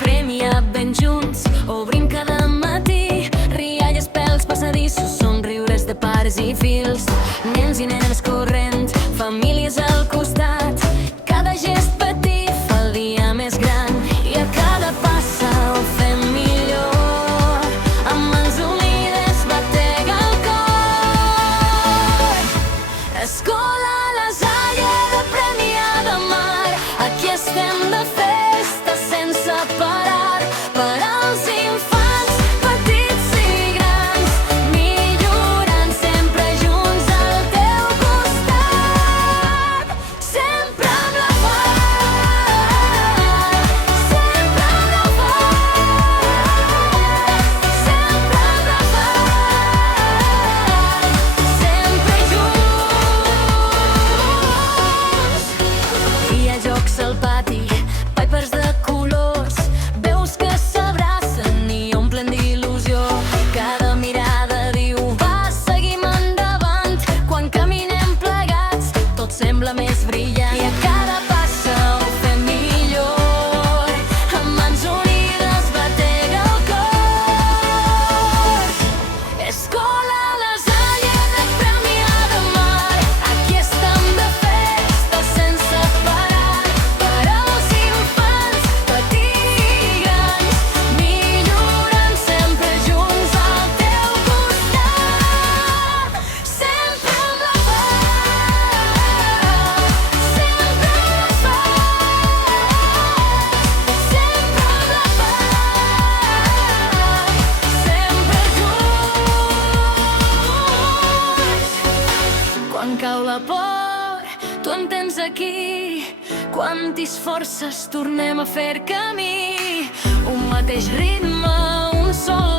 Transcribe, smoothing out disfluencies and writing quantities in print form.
premiat ben junts, obrim cada matí, rialles pels passadissos, somriures de pares i fills, nens i nenes corrent, famílies al costat. Cada gest petit fa el dia més gran i a cada passa ho fem millor. Amb mans unides batega el cor. Escola La Salle de Premià de Mar, aquí estem de festa sense parar, per als infants petits i grans, millorant sempre junts al teu costat. Sempre amb la paz, sempre amb la paz, sempre amb la paz, sempre junts. Hi ha jocs al pati, Pipers de colors, veus que s'abracen i omplen d'il·lusió. Cada mirada diu, va, seguim endavant. Quan caminem plegats, tot sembla més brillant. I a cada passa ho fem millor. Amb mans unides batega el cor. Escola La Salle de Premià de Mar, aquí estem de festa sense parar, per als infants petits i grans, millorant sempre junts al teu costat. Sempre amb la paz, sempre amb la paz, sempre amb la paz, sempre junts. Quan cau la por, tu em tens aquí. Quan t'esforces, tornem a fer camí. Un mateix ritme, un sol